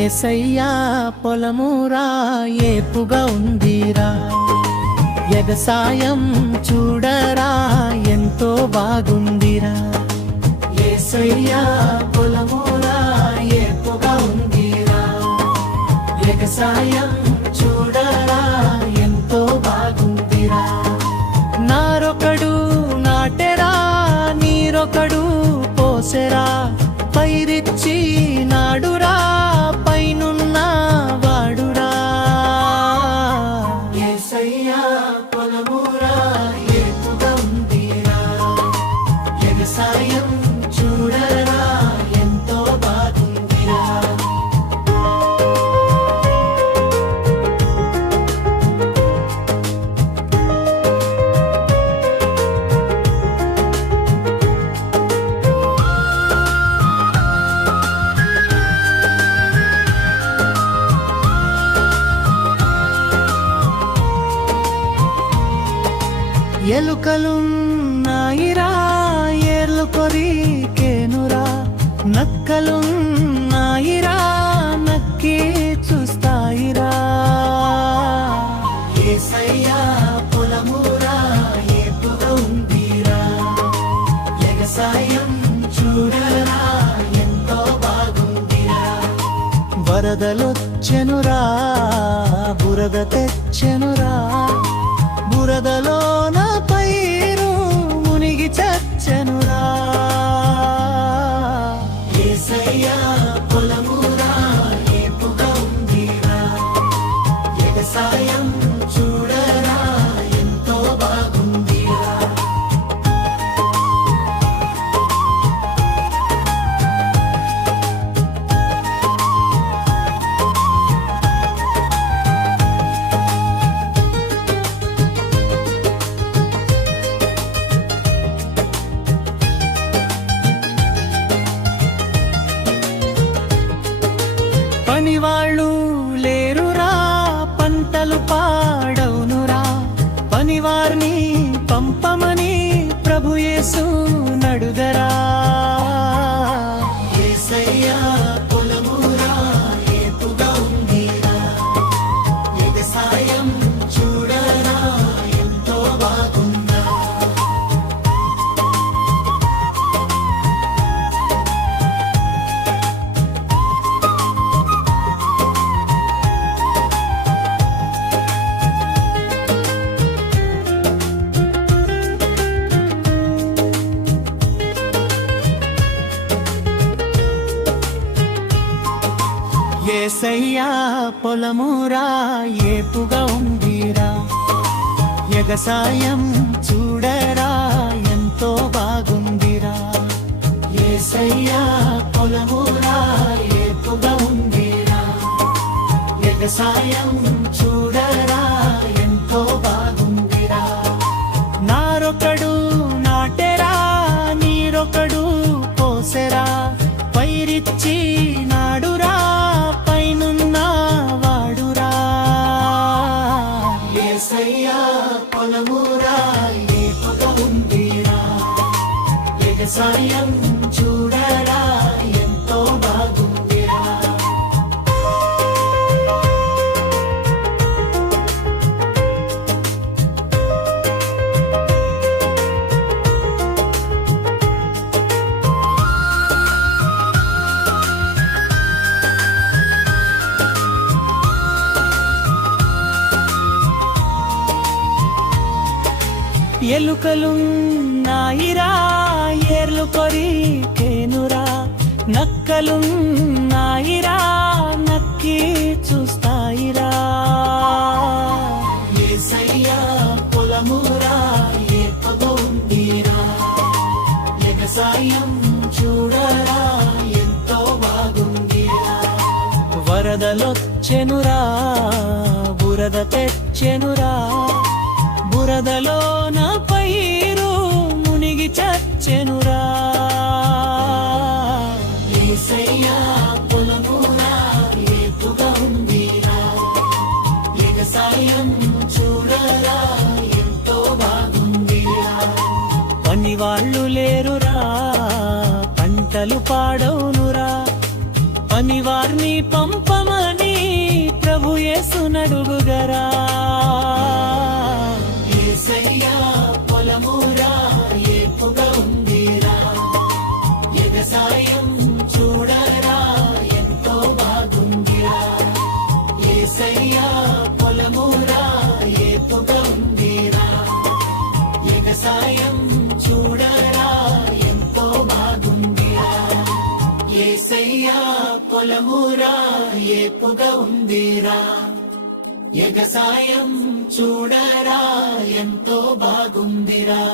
ఏసయ్యా పొలమురా ఏపుగా ఉందిరా. వ్యవసాయం చూడరా ఎంతో బాగుందిరా. ఏసయ్యా పొలమురా ఏపుగా ఉందిరా. వ్యవసాయం చూడరా పొలమురా ఎలుకలున్నాయిరా ఏర్లు కొరికేనురా. నక్కలున్నాయిరా నక్కి చూస్తాయిరా ఏసయ్యా పొలమురా ఏపుగా ఉందిరా. వ్యవసాయం చూడరా ఎంతో బాగుందిరా. వరదలొచ్చెనురా పొలమురా. ప్రభు అయ్యా పొలమురా ఏపుగా ఉందిరా. ఎగసాయం చూడరా ఎంతో బాగుందిరా. ఏసయ్యా పొలమురా ఏపుగా ఉందిరా. ఎగసాయం వ్యవసాయం చూడరా ఎంతో బాగుందిరా. ఎలుకలున్నాయిరా. ఏర్లు కొరికేనురా నక్కలున్నాయిరా నక్కి చూస్తాయిరా. పొలమురా ఏపగా ఉందిరా చూడరా ఎంతో బాగుందిరా వరదలొచ్చెనురా బురద తెచ్చెనురా. వారిని పంపమని ప్రభు యేసు పొలమురా ఏపుగా ఉందిరా. ఎగసాయం చూడరా ఎంతో బాగుందిరా.